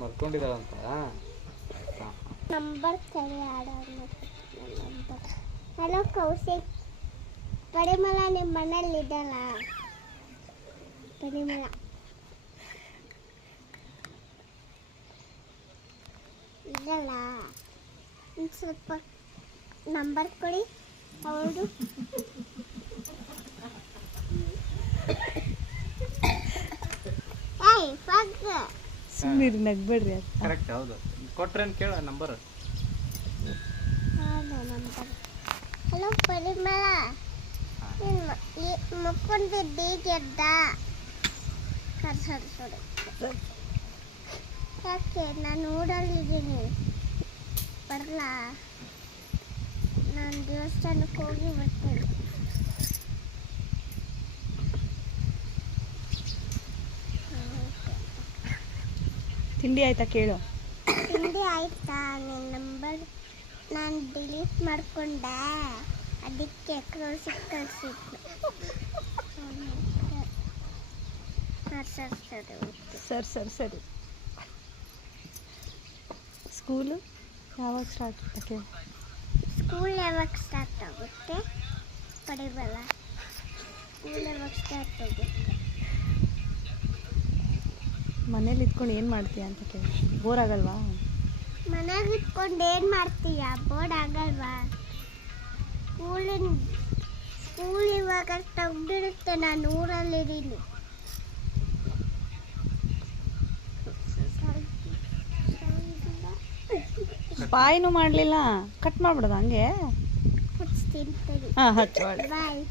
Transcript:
ಮರ್ಕೊಂಡಿದ್ದಾಳಂತ number ಸರಿ ಆಡೋಣ. Hello Kaushik, ಪರಿಮಳ ನಿಮ್ಮ ಮನೇಲಿ ಇದಲ್ಲ? ಪರಿಮಳ ಇದಲ್ಲ, ಒಂದು ಸ್ವಲ್ಪ ನಂಬರ್ ಕೊಡಿ ಅವಳು. ಏಯ್ ಫಕ್ ಸುಮ್ಮನಿರಿ, ನಗ್ಬೇಡ್ರಿ. ಕರೆಕ್ಟ್, ಹೌದು. ಕೊಟ್ರೇನು ಕೇಳ ನಂಬರ್. ನಂಬರ್. ಹಲೋ ಪರಿಮಳ, ಮಕ್ಕೊಂಡಿದ್ದಿ ಗೆದ್ದ ಕರ್ಸೋಡು. ಯಾಕೆ ನಾನು ಊರಲ್ಲಿದ್ದೀನಿ, ಬರಲಾ? ನಾನು ದೇವಸ್ಥಾನಕ್ಕೆ ಹೋಗಿ ಬರ್ತೇನೆ. ತಿಂಡಿ ಆಯ್ತಾ ಕೇಳು? ತಿಂಡಿ ಆಯ್ತಾ? ನಿನ್ನ ನಂಬರ್ ನಾನು ಡಿಲೀಟ್ ಮಾಡಿಕೊಂಡೆ, ಅದಕ್ಕೆ ಕಳ್ಸಿಟ್ಟು ಸರಿ. ಸ್ಕೂಲು ಯಾವಾಗ ಸ್ಟಾರ್ಟ್ ಆಗುತ್ತೆ? ಸ್ಕೂಲ್ ಯಾವಾಗ ಸ್ಟಾರ್ಟ್ ಆಗುತ್ತೆ? ಪಡಿಬಲ್ಲ, ಸ್ಕೂಲ್ ಯಾವಾಗ ಸ್ಟಾರ್ಟ್ ಆಗುತ್ತೆ? ಮನೇಲಿ ಇದ್ಕೊಂಡು ಏನು ಮಾಡ್ತೀಯ ಅಂತ ಕೇಳಿ. ಬೋರ್ ಆಗಲ್ವಾ? ಮನೆಯಾಗ ಇಟ್ಕೊಂಡು ಏನು ಮಾಡ್ತೀಯ? ಬೋರ್ಡ್ ಆಗಲ್ವಾ? ಸ್ಕೂಲ್ ಇವಾಗ ತೆಗ್ದಿರುತ್ತೆ, ನಾನು ಊರಲ್ಲಿದ್ದೀನಿ. ಬಾಯಿನೂ ಮಾಡಲಿಲ್ಲ, ಕಟ್ ಮಾಡ್ಬಿಡೋದು ಹಂಗೆ? ಹಚ್ತೀನಿ. ಹಾಂ, ಹಚ್ಚು. ಬಾಯ್.